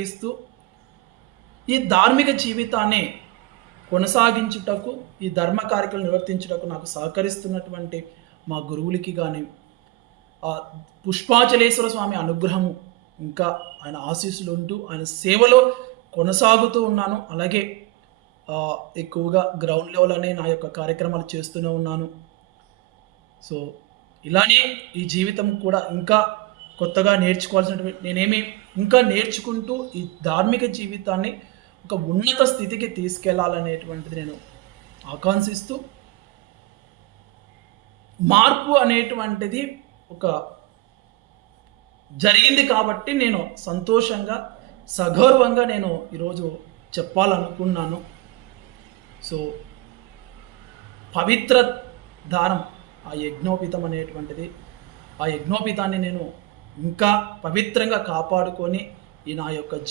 ఇస్తూ ఈ ధార్మిక జీవితాన్ని కొనసాగించుటకు, ఈ ధర్మ కార్యక్రమాలు నిర్వర్తించుటకు నాకు సహకరిస్తున్నటువంటి మా గురువులకి గాని, పుష్పాచలేశ్వర స్వామి అనుగ్రహము, ఇంకా ఆయన ఆశీస్సులుంటూ, ఆయన సేవలో కొనసాగుతూ ఉన్నాను. అలాగే ఎక్కువగా గ్రౌండ్ లెవెల్ అనే నా యొక్క కార్యక్రమాలు చేస్తూనే ఉన్నాను. సో, ఇలానే ఈ జీవితం కూడా ఇంకా కొత్తగా నేర్చుకోవాల్సినటువంటి ఇంకా నేర్చుకుంటూ ఈ ధార్మిక జీవితాన్ని ఒక ఉన్నత స్థితికి తీసుకెళ్లాలనేటువంటిది నేను ఆకాంక్షిస్తూ, మార్పు అనేటువంటిది ఒక జరిగింది కాబట్టి నేను సంతోషంగా, సగౌరవంగా నేను ఈరోజు చెప్పాలనుకున్నాను. సో, పవిత్ర దారం, ఆ యజ్ఞోపీతం అనేటువంటిది, ఆ యజ్ఞోపీతాన్ని నేను ఇంకా పవిత్రంగా కాపాడుకొని ఈ నా యొక్క